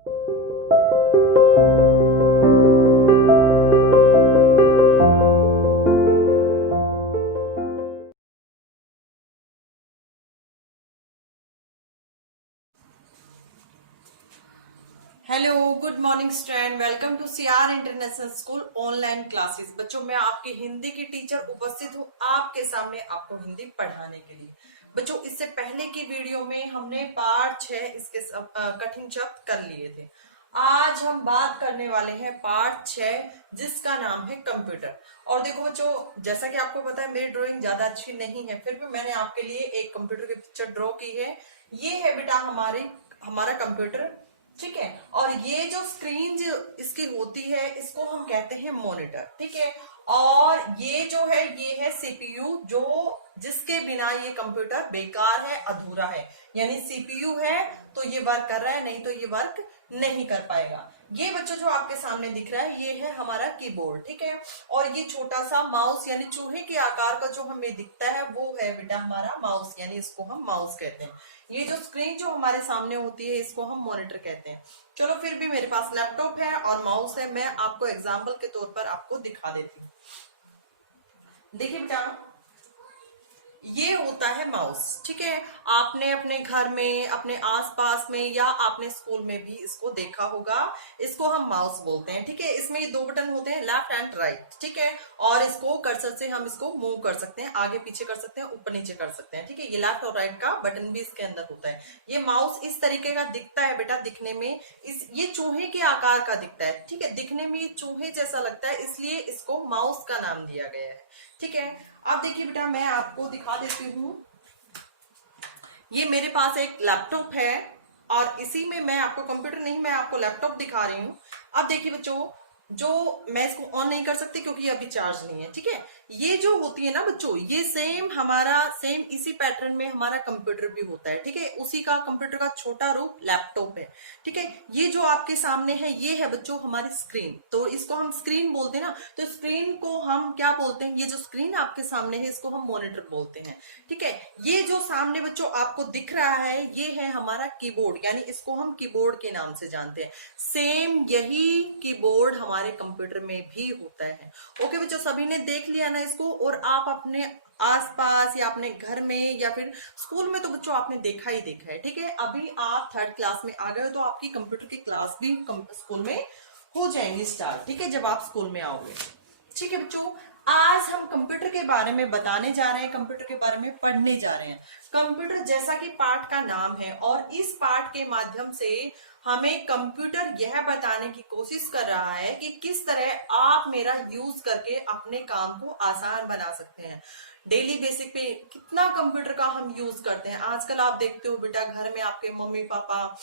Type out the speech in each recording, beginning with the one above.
Hello, good morning student. Welcome to CR international school online classes. बच्चों, मैं आपकी हिंदी की टीचर उपस्थित हूँ आपके सामने आपको हिंदी पढ़ाने के लिए। बच्चों, इससे पहले की वीडियो में हमने पार्ट 6 इसके कठिन शब्द कर लिए थे। आज हम बात करने वाले हैं पार्ट 6 जिसका नाम है कंप्यूटर। और देखो बच्चों, जैसा कि आपको पता है मेरी ड्राइंग ज्यादा अच्छी नहीं है, फिर भी मैंने आपके लिए एक कंप्यूटर की पिक्चर ड्रॉ की है। ये है बेटा हमारा कंप्यूटर, ठीक है। और ये जो स्क्रीन जो इसकी होती है इसको हम कहते हैं मॉनिटर, ठीक है। और ये जो है ये है सीपीयू, जो जिसके बिना ये कंप्यूटर बेकार है, अधूरा है। यानी सीपीयू है तो ये वर्क कर रहा है, नहीं तो ये वर्क नहीं कर पाएगा। ये बच्चों जो आपके सामने दिख रहा है ये है हमारा कीबोर्ड, ठीक है। और ये छोटा सा माउस यानी चूहे के आकार का जो हमें दिखता है वो है बेटा हमारा माउस, यानी इसको हम माउस कहते हैं। ये जो स्क्रीन जो हमारे सामने होती है इसको हम मॉनिटर कहते हैं। चलो, फिर भी मेरे पास लैपटॉप है और माउस है, मैं आपको एग्जाम्पल के तौर पर आपको दिखा देती हूँ। देखिए बेटा, ये होता है माउस, ठीक है। आपने अपने घर में, अपने आसपास में या आपने स्कूल में भी इसको देखा होगा। इसको हम माउस बोलते हैं, ठीक है। इसमें दो बटन होते हैं, लेफ्ट एंड राइट, ठीक है। और इसको कर्सर से हम इसको मूव कर सकते हैं, आगे पीछे कर सकते हैं, ऊपर नीचे कर सकते हैं, ठीक है। ये लेफ्ट और राइट का बटन भी इसके अंदर होता है। ये माउस इस तरीके का दिखता है बेटा, दिखने में ये चूहे के आकार का दिखता है, ठीक है। दिखने में ये चूहे जैसा लगता है, इसलिए इसको माउस का नाम दिया गया है, ठीक है। अब देखिए बेटा, मैं आपको दिखा देती हूँ। ये मेरे पास एक लैपटॉप है और इसी में मैं आपको कंप्यूटर नहीं, मैं आपको लैपटॉप दिखा रही हूँ। अब देखिए बच्चों, जो मैं इसको ऑन नहीं कर सकती क्योंकि अभी चार्ज नहीं है, ठीक है। ये जो होती है ना बच्चों, ये सेम इसी पैटर्न में हमारा कंप्यूटर भी होता है, ठीक है। उसी का कंप्यूटर का छोटा रूप लैपटॉप है, ठीक है। ये जो आपके सामने है ये है बच्चों हमारी स्क्रीन, तो इसको हम स्क्रीन बोलते हैं ना। तो स्क्रीन को हम क्या बोलते हैं, ये जो स्क्रीन आपके सामने है इसको हम मॉनिटर बोलते हैं, ठीक है। ये जो सामने बच्चों आपको दिख रहा है ये है हमारा कीबोर्ड, यानी इसको हम कीबोर्ड के नाम से जानते हैं। सेम यही कीबोर्ड हमारे कंप्यूटर में भी होता है। ओके बच्चों, सभी ने देख लिया ना इसको। और आप अपने आसपास या अपने घर में या फिर स्कूल में तो बच्चों आपने देखा ही देखा है, ठीक है। अभी आप 3rd क्लास में आ गए हो तो आपकी कंप्यूटर की क्लास भी स्कूल में हो जाएंगी स्टार्ट, ठीक है, जब आप स्कूल में आओगे, ठीक है बच्चों। आज हम कंप्यूटर के बारे में बताने जा रहे हैं, कंप्यूटर के बारे में पढ़ने जा रहे हैं। कंप्यूटर जैसा कि पाठ का नाम है, और इस पाठ के माध्यम से हमें कंप्यूटर यह बताने की कोशिश कर रहा है कि किस तरह आप मेरा यूज करके अपने काम को आसान बना सकते हैं। डेली बेसिक पे कितना कंप्यूटर का हम यूज करते हैं। आजकल आप देखते हो बेटा, घर में आपके मम्मी पापा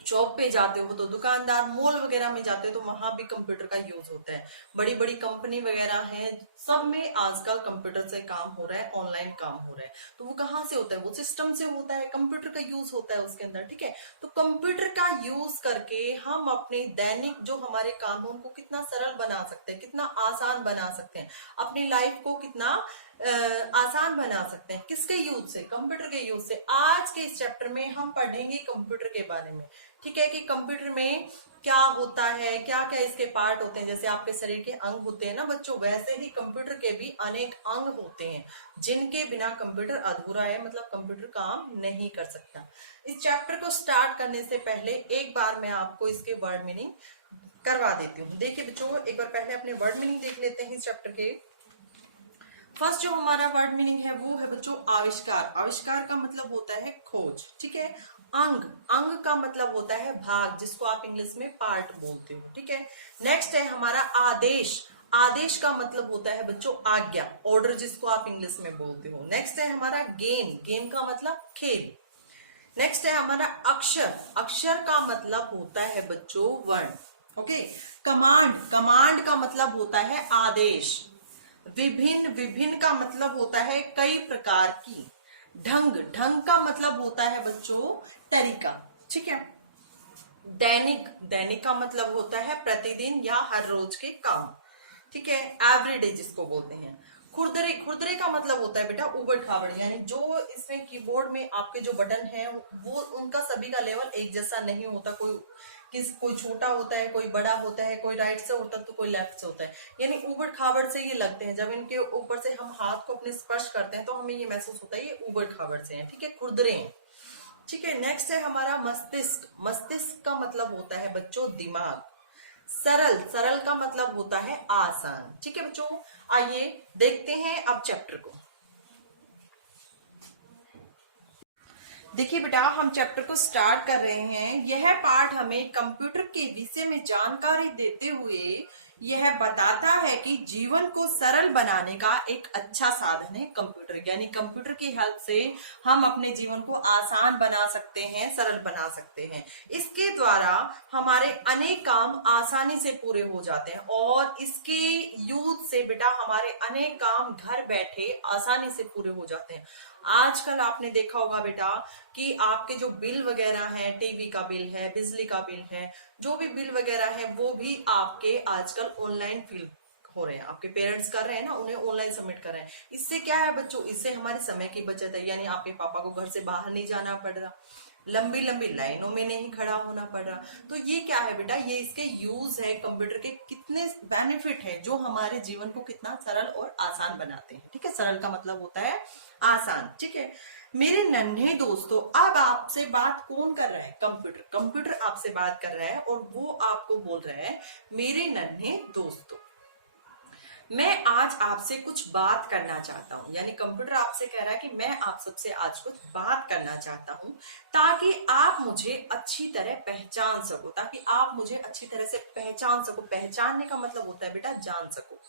शॉप पे जाते हो तो दुकानदार, मॉल वगैरह में जाते हो तो वहां भी कंप्यूटर का यूज होता है। बड़ी बड़ी कंपनी वगैरह हैं, सब में आजकल कंप्यूटर से काम हो रहा है, ऑनलाइन काम हो रहा है। तो वो कहाँ से होता है, वो सिस्टम से होता है, कंप्यूटर का यूज होता है उसके अंदर, ठीक है। तो कंप्यूटर का यूज करके हम अपने दैनिक जो हमारे काम है उनको कितना सरल बना सकते हैं, कितना आसान बना सकते हैं, अपनी लाइफ को कितना आसान बना सकते हैं। किसके यूज से, कंप्यूटर के यूज से। आज के इस चैप्टर में हम पढ़ेंगे कंप्यूटर के बारे में, ठीक है, कि कंप्यूटर में क्या होता है, क्या क्या इसके पार्ट होते हैं। जैसे आपके शरीर के अंग होते हैं ना बच्चों, वैसे ही कंप्यूटर के भी अनेक अंग होते हैं जिनके बिना कंप्यूटर अधूरा है, मतलब कंप्यूटर काम नहीं कर सकता। इस चैप्टर को स्टार्ट करने से पहले एक बार मैं आपको इसके वर्ड मीनिंग करवा देती हूँ। देखिए बच्चों, एक बार पहले अपने वर्ड मीनिंग देख लेते हैं इस चैप्टर के। फर्स्ट जो हमारा वर्ड मीनिंग है वो है बच्चों आविष्कार। आविष्कार का मतलब होता है खोज, ठीक है। अंग, अंग का मतलब होता है भाग, जिसको आप इंग्लिश में पार्ट बोलते हो, ठीक है। नेक्स्ट है हमारा आदेश। आदेश का मतलब होता है बच्चों आज्ञा, ऑर्डर, जिसको आप इंग्लिश में बोलते हो। नेक्स्ट है हमारा गेम। गेम का मतलब खेल। नेक्स्ट है हमारा अक्षर। अक्षर का मतलब होता है बच्चों वर्ण, ओके। कमांड, कमांड का मतलब होता है आदेश। विभिन्न, विभिन्न का मतलब होता है कई प्रकार की। ढंग, ढंग का मतलब होता है बच्चों तरीका, ठीक है। दैनिक, दैनिक का मतलब होता है प्रतिदिन या हर रोज के काम, ठीक है, एवरीडे जिसको बोलते हैं। खुरदरे, खुरदरे का मतलब होता है बेटा उबड़ खाबड़, यानी जो इसमें कीबोर्ड में आपके जो बटन है वो उनका सभी का लेवल एक जैसा नहीं होता, कोई छोटा होता है, कोई बड़ा होता है, कोई राइट से होता है तो कोई लेफ्ट से होता है, यानी उबड़ खाबड़ से ये लगते हैं। जब इनके ऊपर से हम हाथ को अपने स्पर्श करते हैं तो हमें ये महसूस होता है ये उबड़ खाबड़ से हैं, ठीक है, खुरदरे हैं। ठीक है, नेक्स्ट है हमारा मस्तिष्क। मस्तिष्क का मतलब होता है बच्चों दिमाग। सरल, सरल का मतलब होता है आसान। ठीक है बच्चों, आइए देखते हैं अब चैप्टर को। देखिए बेटा, हम चैप्टर को स्टार्ट कर रहे हैं। यह पाठ हमें कंप्यूटर के विषय में जानकारी देते हुए यह बताता है कि जीवन को सरल बनाने का एक अच्छा साधन है कंप्यूटर, यानी कंप्यूटर की हेल्प से हम अपने जीवन को आसान बना सकते हैं, सरल बना सकते हैं। इसके द्वारा हमारे अनेक काम आसानी से पूरे हो जाते हैं और इसके यूज से बेटा हमारे अनेक काम घर बैठे आसानी से पूरे हो जाते हैं। आजकल आपने देखा होगा बेटा कि आपके जो बिल वगैरह हैं, टीवी का बिल है, बिजली का बिल है, जो भी बिल वगैरह है वो भी आपके आजकल ऑनलाइन फिल हो रहे हैं। आपके पेरेंट्स कर रहे हैं ना, उन्हें ऑनलाइन सबमिट कर रहे हैं। इससे क्या है बच्चों, इससे हमारे समय की बचत है, यानी आपके पापा को घर से बाहर नहीं जाना पड़ रहा, लंबी लंबी लाइनों में नहीं खड़ा होना पड़ रहा। तो ये क्या है बेटा, ये इसके यूज है, कंप्यूटर के कितने बेनिफिट है जो हमारे जीवन को कितना सरल और आसान बनाते हैं। ठीक है, सरल का मतलब होता है आसान। ठीक है मेरे नन्हे दोस्तों, अब आपसे बात कौन कर रहा है? कंप्यूटर। कंप्यूटर आपसे बात कर रहा है और वो आपको बोल रहा है मेरे नन्हे दोस्तों, मैं आज आपसे कुछ बात करना चाहता हूँ। यानी कंप्यूटर आपसे कह रहा है कि मैं आप सबसे आज कुछ बात करना चाहता हूँ ताकि आप मुझे अच्छी तरह पहचान सको, ताकि आप मुझे अच्छी तरह से पहचान सको। पहचानने का मतलब होता है बेटा जान सको।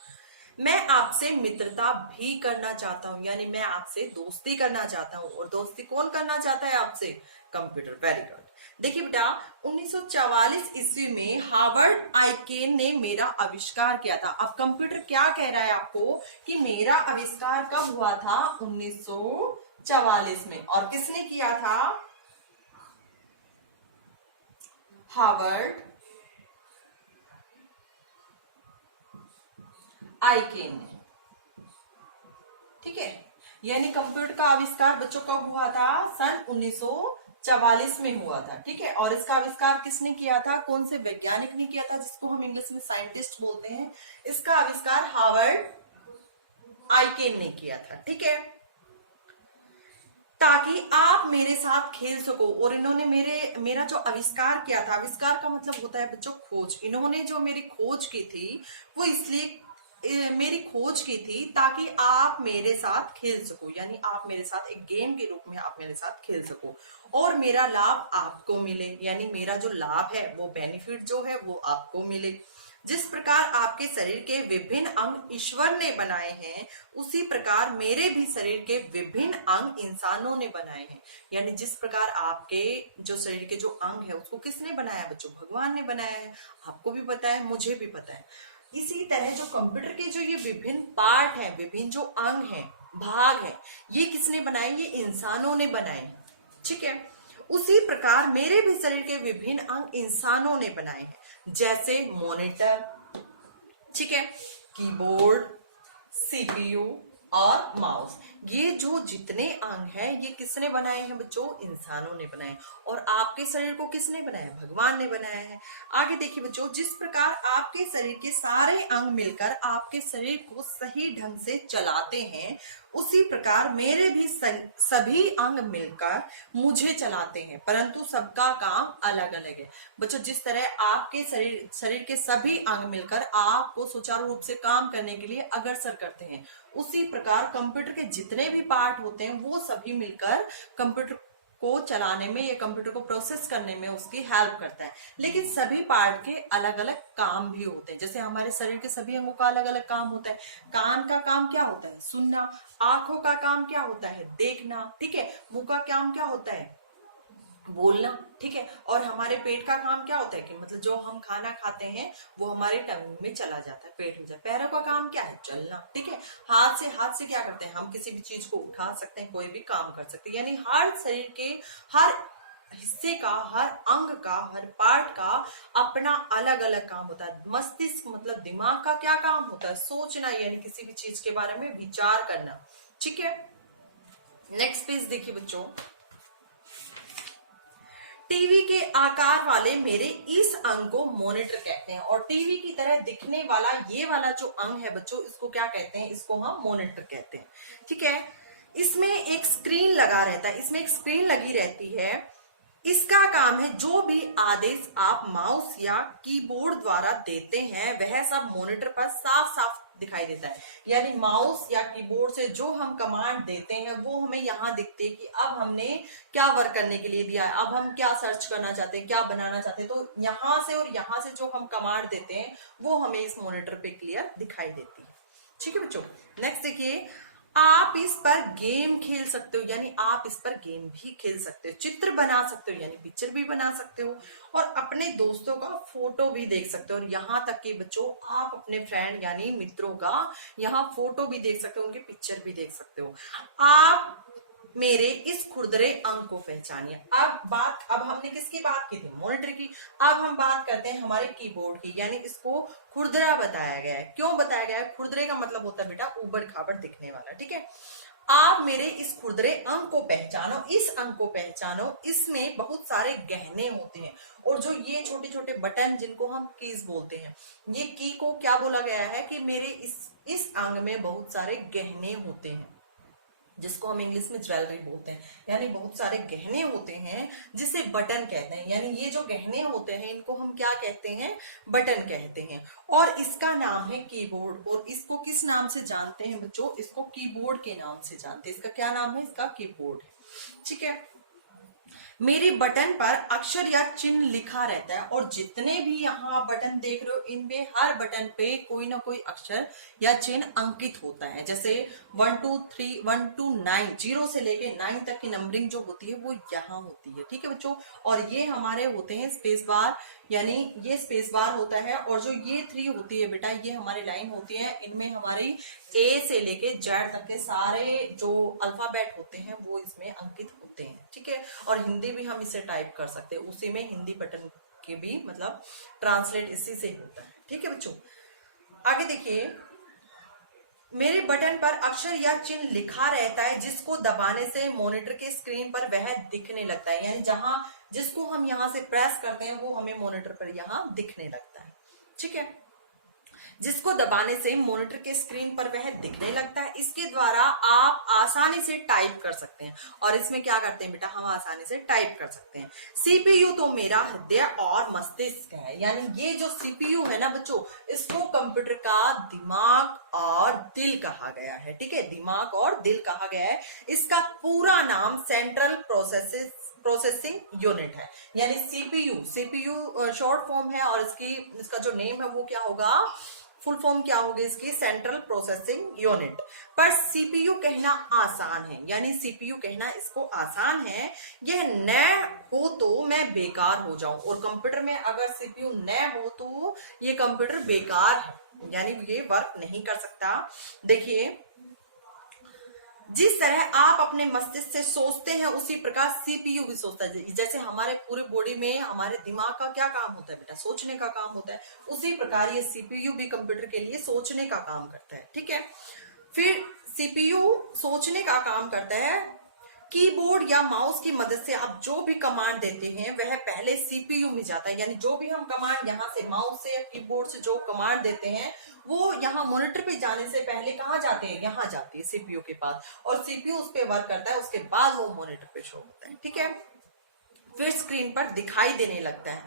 मैं आपसे मित्रता भी करना चाहता हूँ, यानी मैं आपसे दोस्ती करना चाहता हूँ। और दोस्ती कौन करना चाहता है आपसे? कंप्यूटर। Very good. देखिए बेटा, 1944 ईस्वी में हार्वर्ड आइकेन ने मेरा आविष्कार किया था। अब कंप्यूटर क्या कह रहा है आपको कि मेरा आविष्कार कब हुआ था? 1944 में। और किसने किया था? हार्वर्ड आइकेन ने। ठीक है, यानी कंप्यूटर का आविष्कार बच्चों कब हुआ था? सन 1944 में हुआ था। ठीक है, और इसका आविष्कार किसने किया था? कौन से वैज्ञानिक ने किया था, जिसको हम इंग्लिश में साइंटिस्ट बोलते हैं? इसका आविष्कार हार्वर्ड आइकेन ने किया था। ठीक है, ताकि आप मेरे साथ खेल सको। और इन्होंने मेरा जो आविष्कार किया था, आविष्कार का मतलब होता है बच्चों खोज। इन्होंने जो मेरी खोज की थी वो इसलिए मेरी खोज की थी ताकि आप मेरे साथ खेल सको, यानी आप मेरे साथ एक गेम के रूप में आप मेरे साथ खेल सको और मेरा लाभ आपको मिले, यानी मेरा जो लाभ है वो बेनिफिट जो है वो आपको मिले। जिस प्रकार आपके शरीर के विभिन्न अंग ईश्वर ने बनाए हैं, उसी प्रकार मेरे भी शरीर के विभिन्न अंग इंसानों ने बनाए हैं। यानी जिस प्रकार आपके जो शरीर के जो अंग है उसको किसने बनाया बच्चों? भगवान ने बनाया है। आपको भी पता है, मुझे भी पता है। इसी तरह जो कंप्यूटर के जो ये विभिन्न पार्ट है, विभिन्न जो अंग है, भाग है, ये किसने बनाए? ये इंसानों ने बनाए। ठीक है, उसी प्रकार मेरे भी शरीर के विभिन्न अंग इंसानों ने बनाए हैं, जैसे मॉनिटर, ठीक है, कीबोर्ड, सीपीयू और माउस। ये जो जितने अंग हैं ये किसने बनाए हैं बच्चों? इंसानों ने बनाए। और आपके शरीर को किसने बनाया? भगवान ने बनाया है। आगे देखिए बच्चों, जिस प्रकार आपके शरीर के सारे अंग मिलकर आपके शरीर को सही ढंग से चलाते हैं, उसी प्रकार मेरे भी सभी अंग मिलकर मुझे चलाते हैं, परंतु सबका काम अलग अलग है। बच्चों, जिस तरह आपके शरीर के सभी अंग मिलकर आपको सुचारू रूप से काम करने के लिए अग्रसर करते हैं, उसी प्रकार कंप्यूटर के जितने भी पार्ट होते हैं वो सभी मिलकर कंप्यूटर को चलाने में या कंप्यूटर को प्रोसेस करने में उसकी हेल्प करता है। लेकिन सभी पार्ट के अलग अलग काम भी होते हैं। जैसे हमारे शरीर के सभी अंगों का अलग अलग काम होता है। कान का काम क्या होता है? सुनना। आंखों का काम क्या होता है? देखना। ठीक है, मुंह का काम क्या होता है? बोलना। ठीक है, और हमारे पेट का काम क्या होता है कि मतलब जो हम खाना खाते हैं वो हमारे टंग में चला जाता है, पेट में जाता है। पैरों का काम क्या है? चलना। ठीक है, हाथ से क्या करते हैं? हम किसी भी चीज को उठा सकते हैं, कोई भी काम कर सकते हैं। यानी हर शरीर के हर हिस्से का, हर अंग का, हर पार्ट का अपना अलग अलग काम होता है। मस्तिष्क मतलब दिमाग का क्या काम होता है? सोचना, यानी किसी भी चीज के बारे में विचार करना। ठीक है, नेक्स्ट पेज देखिए बच्चों। टीवी के आकार वाले मेरे इस अंग को मॉनिटर कहते हैं, और टीवी की तरह दिखने वाला ये वाला जो अंग है बच्चों, इसको क्या कहते हैं? इसको हम मॉनिटर कहते हैं। ठीक है, इसमें एक स्क्रीन लगा रहता है, इसमें एक स्क्रीन लगी रहती है। इसका काम है जो भी आदेश आप माउस या कीबोर्ड द्वारा देते हैं वह सब मॉनिटर पर साफ साफ दिखाई देता है। यानी माउस या कीबोर्ड से जो हम कमांड देते हैं वो हमें यहाँ दिखते हैं कि अब हमने क्या वर्क करने के लिए दिया है, अब हम क्या सर्च करना चाहते हैं, क्या बनाना चाहते हैं। तो यहाँ से और यहाँ से जो हम कमांड देते हैं वो हमें इस मॉनिटर पे क्लियर दिखाई देती है। ठीक है बच्चों, नेक्स्ट देखिए। आप इस पर गेम खेल सकते हो, यानी आप इस पर गेम भी खेल सकते हो, चित्र बना सकते हो, यानी पिक्चर भी बना सकते हो, और अपने दोस्तों का फोटो भी देख सकते हो। और यहाँ तक कि बच्चों आप अपने फ्रेंड यानी मित्रों का यहाँ फोटो भी देख सकते हो, उनके पिक्चर भी देख सकते हो। आप मेरे इस खुरदरे अंग को पहचानिए। अब हमने किसकी बात की थी? मॉनिटर की। अब हम बात करते हैं हमारे कीबोर्ड की, यानी इसको खुरदरा बताया गया है। क्यों बताया गया है? खुरदरे का मतलब होता है बेटा ऊबड़ खाबड़ दिखने वाला। ठीक है, आप मेरे इस खुरदरे अंग को पहचानो, इस अंग को पहचानो। इसमें बहुत सारे गहने होते हैं, और जो ये छोटे छोटे बटन जिनको हम कीज बोलते हैं, ये की को क्या बोला गया है कि मेरे इस अंग में बहुत सारे गहने होते हैं, जिसको हम इंग्लिश में ज्वेलरी बोलते हैं। यानी बहुत सारे गहने होते हैं जिसे बटन कहते हैं। यानी ये जो गहने होते हैं इनको हम क्या कहते हैं? बटन कहते हैं। और इसका नाम है कीबोर्ड। और इसको किस नाम से जानते हैं बच्चों? इसको कीबोर्ड के नाम से जानते हैं। इसका क्या नाम है? इसका कीबोर्ड है। ठीक है, मेरे बटन पर अक्षर या चिन्ह लिखा रहता है, और जितने भी यहाँ आप बटन देख रहे हो इनमें हर बटन पे कोई ना कोई अक्षर या चिन्ह अंकित होता है। जैसे 1 2 3 1 2 9, 0 से लेके 9 तक की नंबरिंग जो होती है वो यहाँ होती है। ठीक है बच्चों, और ये हमारे होते हैं स्पेस बार, यानी ये स्पेस बार होता है। और जो ये 3 होती है बेटा, ये हमारी लाइन होती है, इनमें हमारी ए से लेके जेड तक के सारे जो अल्फाबेट होते हैं वो इसमें अंकित होते हैं। ठीक है, और हिंदी भी हम इसे टाइप कर सकते हैं, उसी में हिंदी बटन के भी मतलब ट्रांसलेट इसी से होता है। ठीक है बच्चों, आगे देखिए। मेरे बटन पर अक्षर या चिन्ह लिखा रहता है जिसको दबाने से मॉनिटर के स्क्रीन पर वह दिखने लगता है। यानी जहां जिसको हम यहां से प्रेस करते हैं वो हमें मॉनिटर पर यहां दिखने लगता है। ठीक है, जिसको दबाने से मॉनिटर के स्क्रीन पर वह दिखने लगता है। इसके द्वारा आप आसानी से टाइप कर सकते हैं। और इसमें क्या करते हैं बेटा? हम आसानी से टाइप कर सकते हैं। सीपीयू तो मेरा हृदय और मस्तिष्क है। यानी ये जो सीपीयू है ना बच्चों, इसको कंप्यूटर का दिमाग और दिल कहा गया है। ठीक है, दिमाग और दिल कहा गया है। इसका पूरा नाम सेंट्रल प्रोसेसिंग यूनिट है। यानी सीपीयू शॉर्ट फॉर्म है, और इसका जो नेम है वो क्या होगा? फुल फॉर्म क्या होगी इसकी? Central processing unit. पर सीपीयू कहना आसान है, यानी सीपीयू कहना इसको आसान है। यह न हो तो मैं बेकार हो जाऊं, और कंप्यूटर में अगर सीपीयू न हो तो ये कंप्यूटर बेकार है, यानी ये वर्क नहीं कर सकता। देखिए, जिस तरह आप अपने मस्तिष्क से सोचते हैं उसी प्रकार सीपीयू भी सोचता है। जैसे हमारे पूरे बॉडी में हमारे दिमाग का क्या काम होता है बेटा? सोचने का काम होता है। उसी प्रकार ये सीपीयू भी कंप्यूटर के लिए सोचने का काम करता है। ठीक है, फिर सीपीयू सोचने का काम करता है। कीबोर्ड या माउस की मदद से आप जो भी कमांड देते हैं वह पहले सीपीयू में जाता है। यानी जो भी हम कमांड यहाँ से माउस से या कीबोर्ड से जो कमांड देते हैं वो यहाँ मॉनिटर पे जाने से पहले कहाँ जाते हैं? यहाँ जाती है सीपीयू के पास, और सीपीयू उस पर वर्क करता है, उसके बाद वो मॉनिटर पे शो होता है। ठीक है, फिर स्क्रीन पर दिखाई देने लगता है।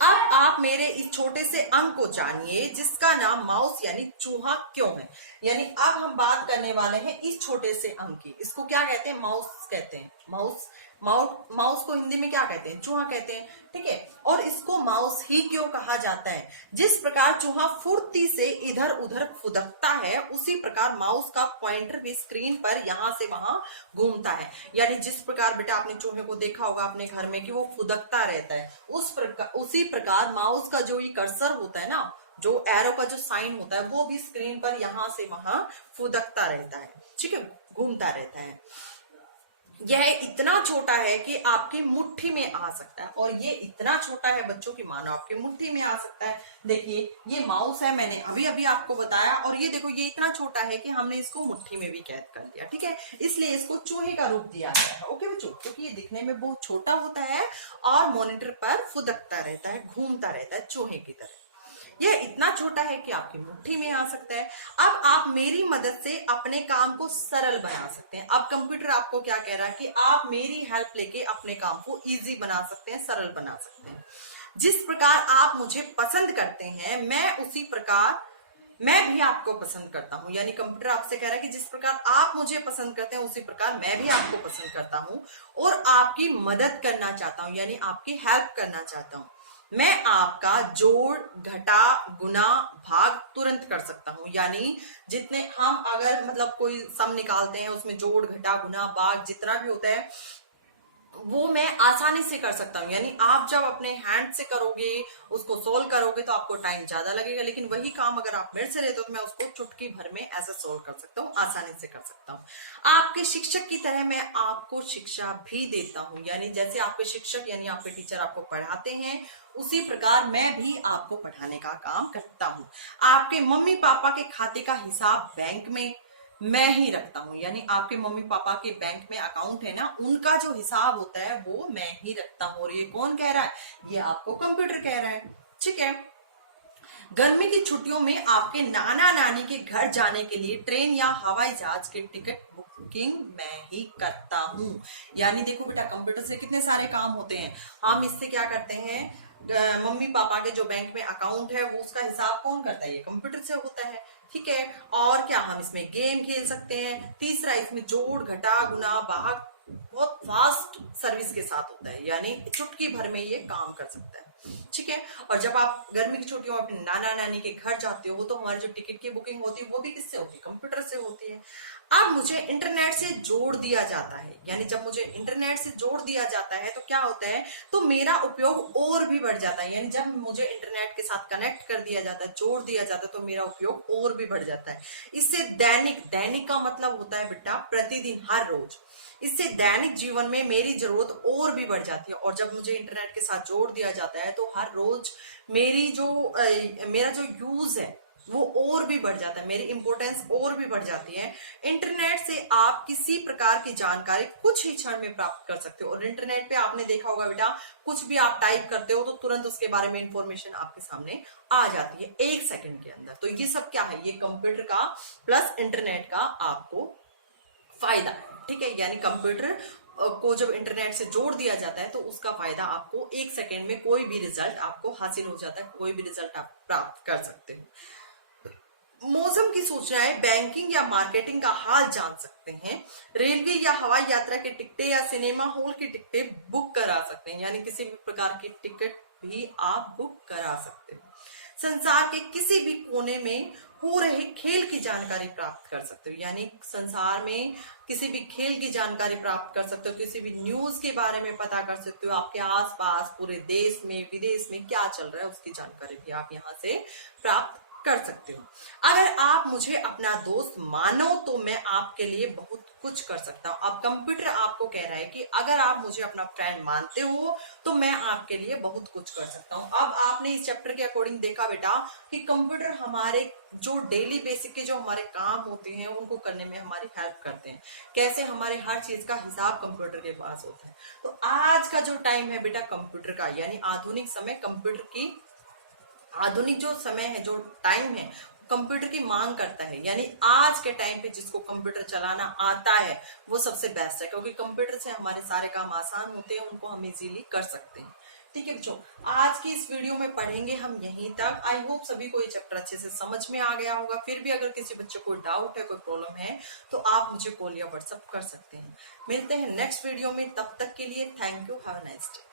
अब आप मेरे इस छोटे से अंग को जानिए जिसका नाम माउस यानी चूहा क्यों है। यानी अब हम बात करने वाले हैं इस छोटे से अंग की। इसको क्या कहते हैं? माउस कहते हैं। माउस को हिंदी में क्या कहते हैं? चूहा कहते हैं। ठीक है, और इसको माउस ही क्यों कहा जाता है? जिस प्रकार चूहा फुर्ती से इधर उधर फुदकता है उसी प्रकार माउस का पॉइंटर भी स्क्रीन पर यहाँ से वहां घूमता है। यानी जिस प्रकार बेटा आपने चूहे को देखा होगा अपने घर में कि वो फुदकता रहता है, उसी प्रकार माउस का जो ये कर्सर होता है ना, जो एरो का जो साइन होता है वो भी स्क्रीन पर यहाँ से वहां फुदकता रहता है। ठीक है, घूमता रहता है। यह इतना छोटा है कि आपके मुट्ठी में आ सकता है, और ये इतना छोटा है बच्चों की मानो आपके मुट्ठी में आ सकता है। देखिए ये माउस है, मैंने अभी अभी आपको बताया, और ये देखो ये इतना छोटा है कि हमने इसको मुट्ठी में भी कैद कर दिया। ठीक है, इसलिए इसको चूहे का रूप दिया गया है। ओके बच्चों, क्योंकि ये दिखने में बहुत छोटा होता है और मॉनिटर पर फुदकता रहता है, घूमता रहता है चूहे की तरह। यह इतना छोटा है कि आपकी मुट्ठी में आ सकता है। अब आप मेरी मदद से अपने काम को सरल बना सकते हैं। अब कंप्यूटर आपको क्या कह रहा है कि आप मेरी हेल्प लेके अपने काम को इजी बना सकते हैं, सरल बना सकते हैं। जिस प्रकार आप मुझे पसंद करते हैं, मैं उसी प्रकार मैं भी आपको पसंद करता हूं। यानी कंप्यूटर आपसे कह रहा है कि जिस प्रकार आप मुझे पसंद करते हैं उसी प्रकार मैं भी आपको पसंद करता हूं और आपकी मदद करना चाहता हूं, यानी आपकी हेल्प करना चाहता हूं। मैं आपका जोड़, घटा, गुना, भाग तुरंत कर सकता हूं। यानी जितने हम अगर मतलब कोई सम निकालते हैं उसमें जोड़, घटा, गुना, भाग जितना भी होता है वो मैं आसानी से कर सकता हूँ। यानी आप जब अपने हैंड से करोगे, उसको सोल्व करोगे तो आपको टाइम ज्यादा लगेगा, लेकिन वही काम अगर आप मेरे से रहते हो तो मैं उसको चुटकी भर में ऐसे सोल्व कर सकता हूँ, आसानी से कर सकता हूँ। आपके शिक्षक की तरह मैं आपको शिक्षा भी देता हूँ। यानी जैसे आपके शिक्षक यानी आपके टीचर आपको पढ़ाते हैं, उसी प्रकार मैं भी आपको पढ़ाने का काम करता हूँ। आपके मम्मी पापा के खाते का हिसाब बैंक में मैं ही रखता हूँ। यानी आपके मम्मी पापा के बैंक में अकाउंट है ना, उनका जो हिसाब होता है वो मैं ही रखता हूँ। और ये कौन कह रहा है? ये आपको कंप्यूटर कह रहा है। ठीक है, गर्मी की छुट्टियों में आपके नाना नानी के घर जाने के लिए ट्रेन या हवाई जहाज के टिकट बुकिंग मैं ही करता हूँ। यानी देखो बेटा, कंप्यूटर से कितने सारे काम होते हैं। हम इससे क्या करते हैं, मम्मी पापा के जो बैंक में अकाउंट है वो उसका हिसाब कौन करता है? ये कंप्यूटर से होता है। ठीक है, और क्या हम इसमें गेम खेल सकते हैं। तीसरा, इसमें जोड़, घटा, गुना, भाग बहुत फास्ट सर्विस के साथ होता है, यानी चुटकी भर में ये काम कर सकता है। ठीक है, और जब आप गर्मी की छुट्टियों में अपने नाना नानी के घर जाते हो, वो तो हमारी जो टिकट की बुकिंग होती है वो भी किससे होती है? कंप्यूटर से होती है। अब मुझे इंटरनेट से जोड़ दिया जाता है, यानी जब मुझे इंटरनेट से जोड़ दिया जाता है तो क्या होता है, तो मेरा उपयोग और भी बढ़ जाता है। यानी जब मुझे इंटरनेट के साथ कनेक्ट कर दिया जाता है, जोड़ दिया जाता है, तो मेरा उपयोग और भी बढ़ जाता है। इससे दैनिक, दैनिक का मतलब होता है बेटा प्रतिदिन, हर रोज। इससे दैनिक जीवन में मेरी जरूरत और भी बढ़ जाती है। और जब मुझे इंटरनेट के साथ जोड़ दिया जाता है तो हर रोज मेरा जो यूज है वो और भी बढ़ जाता है, मेरी इंपॉर्टेंस और भी बढ़ जाती है। इंटरनेट से आप किसी प्रकार की जानकारी कुछ ही क्षण में प्राप्त कर सकते हो। और इंटरनेट पे आपने देखा होगा बेटा, कुछ भी आप टाइप करते हो तो तुरंत उसके बारे में इंफॉर्मेशन आपके सामने आ जाती है 1 सेकंड के अंदर। तो ये सब क्या है? ये कंप्यूटर का प्लस इंटरनेट का आपको फायदा है। ठीक है, यानी कंप्यूटर को जब इंटरनेट से जोड़ दिया जाता है तो उसका फायदा आपको 1 सेकंड में कोई भी रिजल्ट आपको हासिल हो जाता है, कोई भी रिजल्ट आप प्राप्त कर सकते हो। मौसम की सूचनाएं, बैंकिंग या मार्केटिंग का हाल जान सकते हैं, रेलवे या हवाई यात्रा के टिकटें या सिनेमा हॉल की टिकटें बुक करा सकते हैं। यानी किसी भी प्रकार की टिकट भी आप बुक करा सकते हैं। संसार के किसी भी कोने में हो रहे खेल की जानकारी प्राप्त कर सकते हो। यानी संसार में किसी भी खेल की जानकारी प्राप्त कर सकते हो, किसी भी न्यूज के बारे में पता कर सकते हो। आपके आसपास पूरे देश में विदेश में क्या चल रहा है उसकी जानकारी भी आप यहाँ से प्राप्त कर सकते हो। अगर आप मुझे अपना दोस्त मानो तो मैं आपके लिए बहुत कुछ कर सकता हूँ। अब कंप्यूटर आपको कह रहा है कि अगर आप मुझे अपना फ्रेंड मानते हो तो मैं आपके लिए बहुत कुछ कर सकता हूँ। अब आपने इस चैप्टर के अकॉर्डिंग देखा बेटा कि कंप्यूटर हमारे जो डेली बेसिक के जो हमारे काम होते हैं उनको करने में हमारी हेल्प करते हैं। कैसे? हमारे हर चीज का हिसाब कंप्यूटर के पास होता है। तो आज का जो टाइम है बेटा कंप्यूटर का, यानी आधुनिक समय कंप्यूटर की, आधुनिक जो समय है, जो टाइम है, कंप्यूटर की मांग करता है। यानी आज के टाइम पे जिसको कंप्यूटर चलाना आता है वो सबसे बेस्ट है, क्योंकि कंप्यूटर से हमारे सारे काम आसान होते हैं, उनको हम इजीली कर सकते हैं। ठीक है बच्चों, आज की इस वीडियो में पढ़ेंगे हम यहीं तक। आई होप सभी को ये चैप्टर अच्छे से समझ में आ गया होगा। फिर भी अगर किसी बच्चे को डाउट है, कोई प्रॉब्लम है, तो आप मुझे कॉल या व्हाट्सएप कर सकते हैं। मिलते हैं नेक्स्ट वीडियो में, तब तक के लिए thank you, have a nice day.